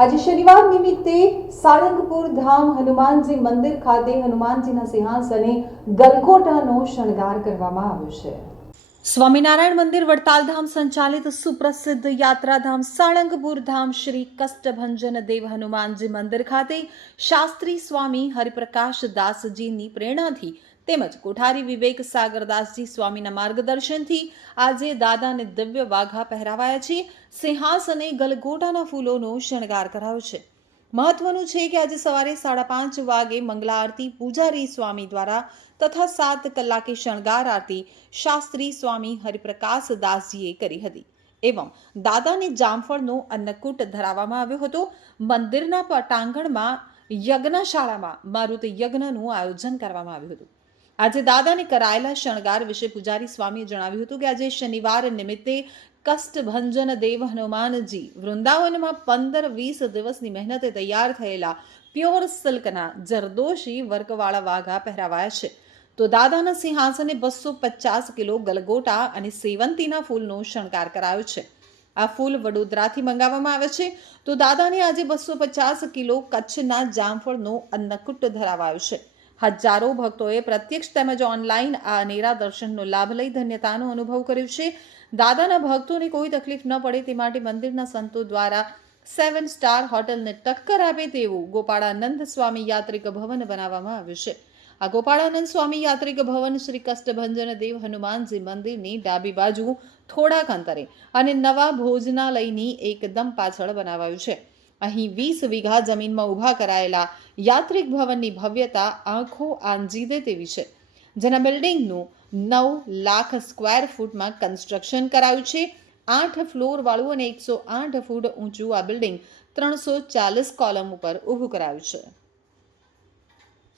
આજે શનિવાર નિમિત્તે સાળંગપુર ધામ હનુમાનજી મંદિર ખાતે હનુમાનજીના સિંહાસને ગલગોટાનો શણગાર કરવામાં આવ્યો છે. સ્વામિનારાયણ મંદિર વડતાલધામ સંચાલિત સુપ્રસિદ્ધ યાત્રાધામ સાળંગપુર ધામ શ્રી કષ્ટભંજન દેવ હનુમાનજી મંદિર ખાતે શાસ્ત્રી સ્વામી હરિપ્રકાશ દાસજીની પ્રેરણાથી તેમજ કોઠારી વિવેક સાગરદાસજી સ્વામીના માર્ગદર્શનથી આજે દાદાને દિવ્ય વાઘા પહેરાવાયા છે સિંહાસને ગલગોટાના ફૂલોનો શણગાર કરાયો છે. મહત્વનું છે કે આજે સવારે સાડા પાંચ વાગે મંગલા આરતી પૂજારી સ્વામી દ્વારા તથા સાત કલાકે શણગાર આરતી શાસ્ત્રી સ્વામી હરિપ્રકાશ દાસજીએ કરી હતી. એવં દાદાને જામફળનો અન્નકૂટ ધરાવવામાં આવ્યો હતો. મંદિરના પટાંગણમાં યજ્ઞશાળામાં મારુત યજ્ઞનું આયોજન કરવામાં આવ્યું હતું. આજે દાદાને કરાયેલા શણગાર વિશે પૂજારી સ્વામીએ જણાવ્યું હતું કે આજે શનિવાર નિમિત્તે કષ્ટભંજન દેવ હનુમાનજી વૃંદાવનમાં પંદર વીસ દિવસની મહેનતે તૈયાર થયેલા પ્યોર સિલ્કના જરદોશી વર્કવાળા વાઘા પહેરાવાયા છે. તો દાદાના સિંહાસને બસો પચાસ કિલો ગલગોટા અને સેવંતીના ફૂલનો શણગાર કરાયો છે. આ ફૂલ વડોદરાથી મંગાવવામાં આવે છે. તો દાદાને આજે બસો પચાસ કિલો કચ્છના જામફળનો અન્નકૂટ ધરાવાયો છે. હજારો ભક્તોએ પ્રત્યક્ષ તેમજ ઓનલાઈન આ અનેરા દર્શનનો લાભ લઈ ધન્યતાનો અનુભવ કર્યો છે. દાદાના ભક્તોને કોઈ તકલીફ ન પડે તે માટે મંદિરના સંતો દ્વારા સેવન સ્ટાર હોટલને ટક્કર આપે તેવું ગોપાળાનંદ સ્વામી યાત્રિક ભવન બનાવવામાં આવ્યું છે. આ ગોપાળાનંદ સ્વામી યાત્રિક ભવન શ્રી કષ્ટભંજન દેવ હનુમાનજી મંદિરની ડાબી બાજુ થોડાક અંતરે અને નવા ભોજનાલયની એકદમ પાછળ બનાવાયું છે. અહીં વીસ વીઘા જમીનમાં ઊભા કરાયેલા યાત્રિક ભવનની ભવ્યતા આંખો આંજી દે તેવી છે, જેના બિલ્ડિંગનું નવ લાખ સ્ક્વેર ફૂટમાં કન્સ્ટ્રક્શન કરાયું છે. આઠ ફ્લોરવાળું અને એકસો આઠ ફૂટ ઊંચું આ બિલ્ડિંગ ત્રણસો ચાલીસ કોલમ ઉપર ઊભું કરાયું છે.